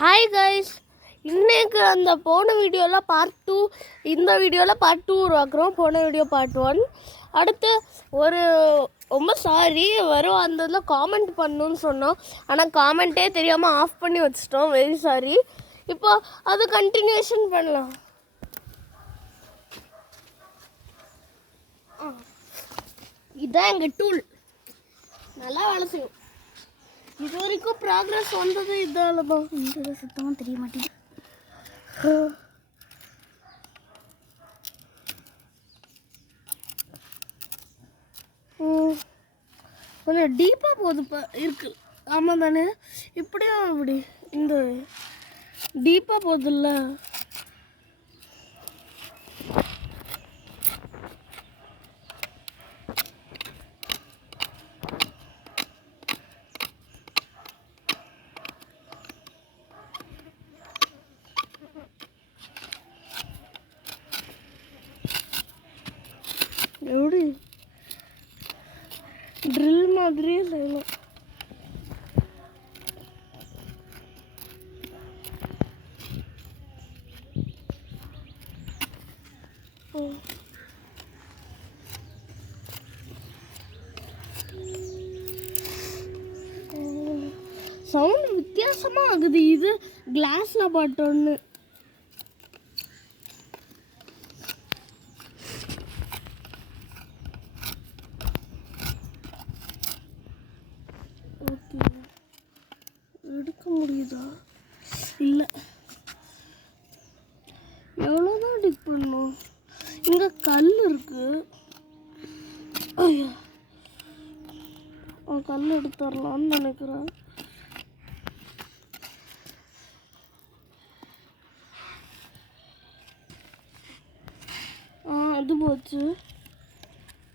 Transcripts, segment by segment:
Hi guys, இன்னைக்கு அந்த போன வீடியோவில் பார்ட் 2, இந்த வீடியோவில் பார்ட் 2 உருவாக்குறோம். போன வீடியோ பார்ட் 1. அடுத்து ஒரு ரொம்ப சாரி வரும் அந்த இதில் காமெண்ட் பண்ணணும்னு சொன்னோம். ஆனால் காமெண்ட்டே தெரியாமல் ஆஃப் பண்ணி வச்சிட்டோம். Very sorry. இப்போ அது கண்டினியூஷன் பண்ணலாம். இதுதான் எங்கள் டூல், நல்லா வேலை செய்யும். இது வரைக்கும் ப்ராக்ரஸ் வந்தது இதால தான். இந்த சுத்தமாக தெரிய மாட்டேங்குது. கொஞ்சம் டீப்பாக போகுது இப்போ இருக்கு. ஆமாம் தானே? இப்படியும் அப்படி இந்த டீப்பாக போகுதுல்ல. எப்படி ட்ரில் மாதிரியே செய்யலாம். சவுண்ட் வித்தியாசமா ஆகுது. இது கிளாஸ்ல பாட்டோன்னு. எடுக்க முடியுதா? இல்லை, எவ்வளோதான் டிக் பண்ணும். இங்கே கல் இருக்கு. ஐயா, கல் எடுத்துடலான்னு நினைக்கிறேன். அது போச்சு.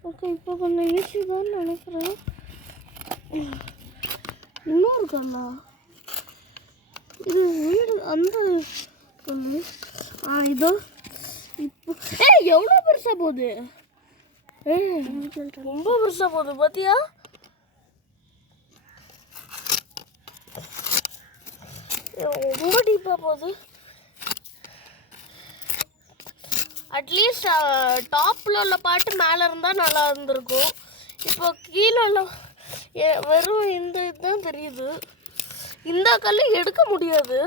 ஓகே, இப்போ கொஞ்சம் ஈஸி தான் நினைக்கிறேன். இன்னொரு கல்லா? இது வீடு அந்த கல்லு. இதோ இப்போ எவ்வளோ பெருசாக போகுது. ரொம்ப பெருசாக போகுது பார்த்தியா? ரொம்ப டீப்பாக போகுது. அட்லீஸ்ட் டாப்பில் உள்ள பாட்டு மேலே இருந்தால் நல்லா இருந்திருக்கும். இப்போ கீழே உள்ள வெறும் இந்த இதுதான் தெரியுது. இந்த கல் எடுக்க முடியாது,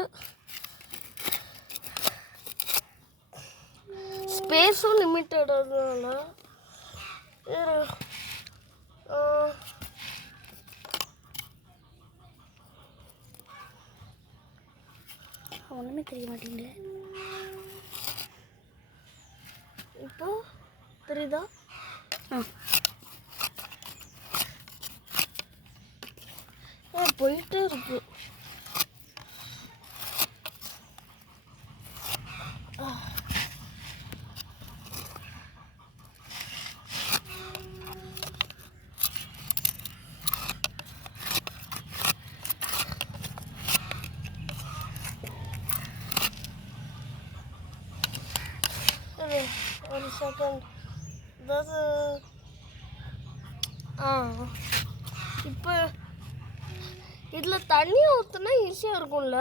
ஸ்பேஸும் லிமிட்டட். அதனால ஒன்றுமே தெரிய மாட்டேங்குது. இப்போ தெரியுதா? போயிட்டே இருக்கு. ஒரு செகண்ட். அதாவது இப்போ இதில் தண்ணி ஊற்றுனா ஈஸியாக இருக்கும்ல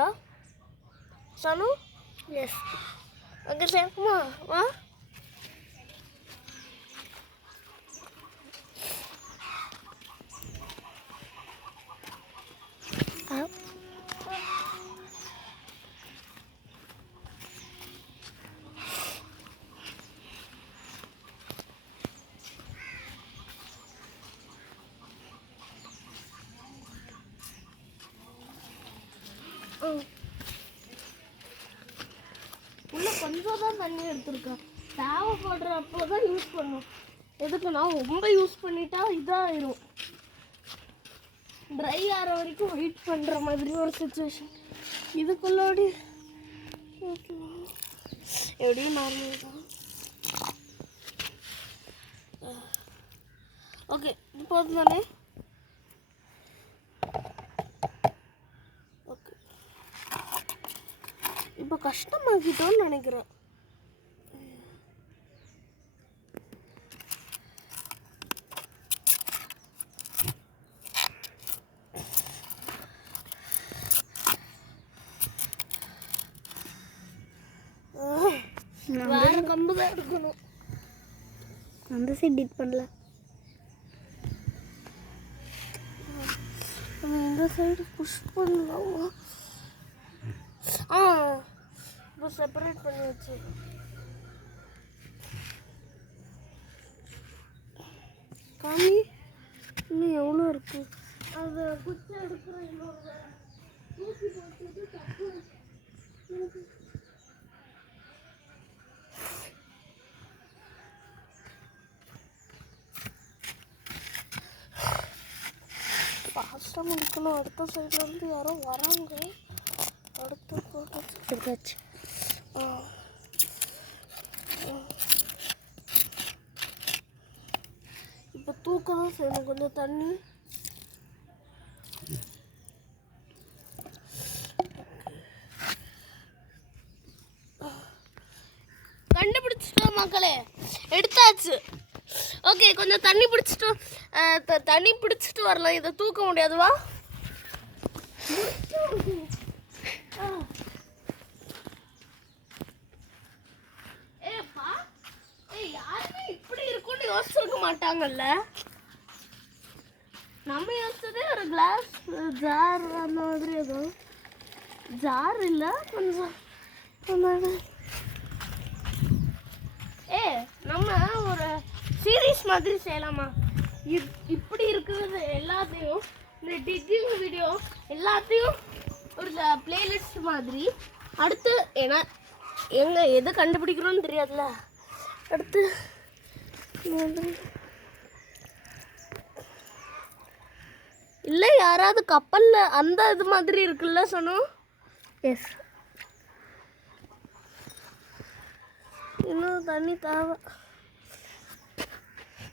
சனு? எஸ். அங்கே சேர்க்குமா? வா. உள்ள கொஞ்சம் தான் தண்ணி எடுத்துருக்கேன். தேவைப்படுறப்போ தான் யூஸ் பண்ணும். எதுக்குன்னா ரொம்ப யூஸ் பண்ணிட்டா இதாகிடும். ட்ரை ஆகிற வரைக்கும் வெயிட் பண்ணுற மாதிரி ஒரு சுச்சுவேஷன். இதுக்குள்ளாடி எப்படியும் நார்மல் தான். ஓகே, இப்போ தானே. ஓகே, இப்போ கஷ்டமாக்கிட்டோன்னு நினைக்கிறேன். வேற கம்பு தான் எடுக்கணும். அந்த சைடு டிட் பண்ணல, இந்த சைடு புஷ் பண்ணலாமா? இப்போ செப்பரேட் பண்ணி வச்சு காமி. இன்னும் எவ்வளோ இருக்கு? அது குச்சி எடுக்கிற இன்னொரு தூக்கி போட்டுட்டு தப்பு. ஃபாஸ்ட்டாக முடிக்கணும். அடுத்த சைட்லேருந்து யாரோ வராங்க. அடுத்த போட்டு எடுத்தாச்சு. இப்போ தூக்க தான் செய்யணும். கொஞ்சம் தண்ணி கண்டுபிடிச்சிட்டோம் மக்களே, எடுத்தாச்சு. ஓகே, கொஞ்சம் தண்ணி பிடிச்சிட்டு வரலாம். இதை தூக்க முடியாதுவா? யாருமே இப்படி இருக்கும்னு யோசிச்சிருக்க மாட்டாங்கல்ல. நம்ம யோசிச்சதே ஒரு கிளாஸ் ஜார் அந்த மாதிரி. எதுவும் ஜார் இல்லை, கொஞ்சம் நம்ம ஒரு சீரீஸ் மாதிரி செய்யலாமா? இப்படி இருக்கிறது எல்லாத்தையும், இந்த டிக்கிங் வீடியோ எல்லாத்தையும் ஒரு பிளேலிஸ்ட் மாதிரி. அடுத்து ஏன்னா எது கண்டுபிடிக்கிறோன்னு தெரியாதுல்ல. அடுத்து இல்லை, யாராவது கப்பலில் அந்த இது மாதிரி இருக்குல்ல சொன்னோம். எஸ், இன்னும் தண்ணி தேவை.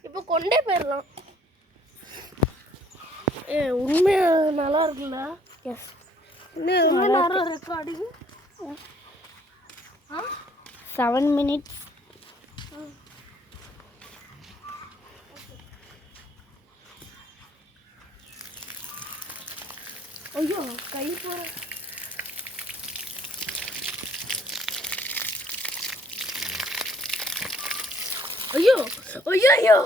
இப்போ கொண்டே போயிடலாம். உண்மையாக நல்லா இருக்குல்ல? எஸ். இன்னும் எவ்வளோ நேரம் ரெக்கார்டிங்? 7 minutes. ஐயோ, கை போற. ஐயோ ஐயோ ஐயோ.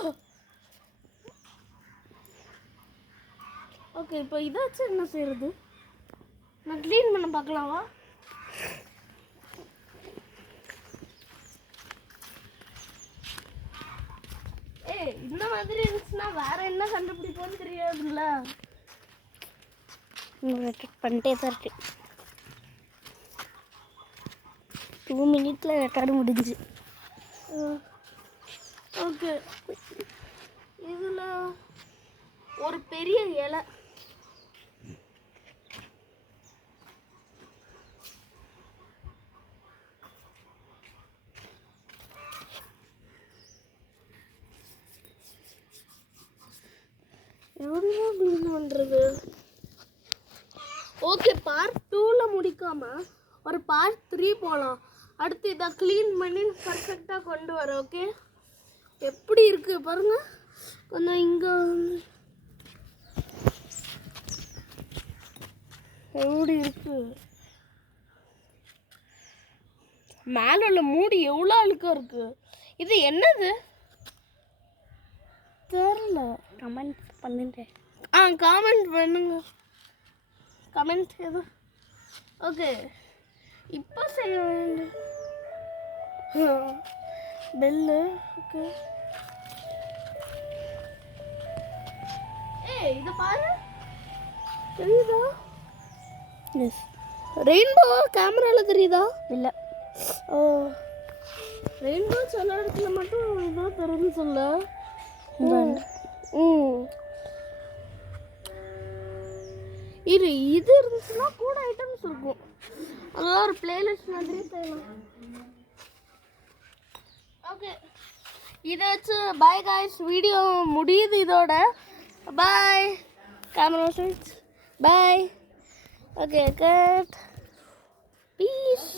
ஓகே, இப்போ இதாச்சும் என்ன செய்யறது? நான் க்ளீன் பண்ண பார்க்கலாமா? இந்த மாதிரி இருந்துச்சுன்னா வேற என்ன கண்டுபிடிப்போன்னு தெரியாதுல்ல. ரெக்கார்ட் பண்ணிட்டே தான் இருக்கு. 2 minutes ரெக்கார்டு முடிஞ்சு. ஓகே, இதில் ஒரு பெரிய இலை. எவ்வளோ க்ளீன் பண்ணுறது? ஓகே, பார்ட் 2ல் முடிக்காம ஒரு பார்ட் 3 போகலாம். அடுத்து இதை க்ளீன் பண்ணி பர்ஃபெக்டாக கொண்டு வர. ஓகே, எப்படி இருக்குது பாருங்க. கொஞ்சம் இங்கே எப்படி இருக்கு? மேலே உள்ள மூடி எவ்வளோ அழுக்காக இருக்கு. இது என்னது தெரியல. கமெண்ட் பண்ணுங்க. காமெண்ட் பண்ணுங்க. கமெண்ட் எது? ஓகே, இப்போ செய்ய வேண்டிய பெல்லு. ஓகே, இதை பாரு, தெரியுதா? எஸ். ரெயின்போ கேமராவில் தெரியுதா? இல்லை. ஓ, ரெயின்போ சில இடத்துல மட்டும் இதான் தெரியுதுன்னு சொல்ல. இது இருந்துச்சுன்னா கூட ஐட்டம்ஸ் இருக்கும். அதெல்லாம் ஒரு பிளேலிஸ்ட் மாதிரி செய்யலாம். ஓகே, இதை வச்சு பாய் காய்ஸ், வீடியோ முடியுது இதோட. பாய் கேமரா ஸ்விட்ச். பாய். Okay, cut. பீஸ்.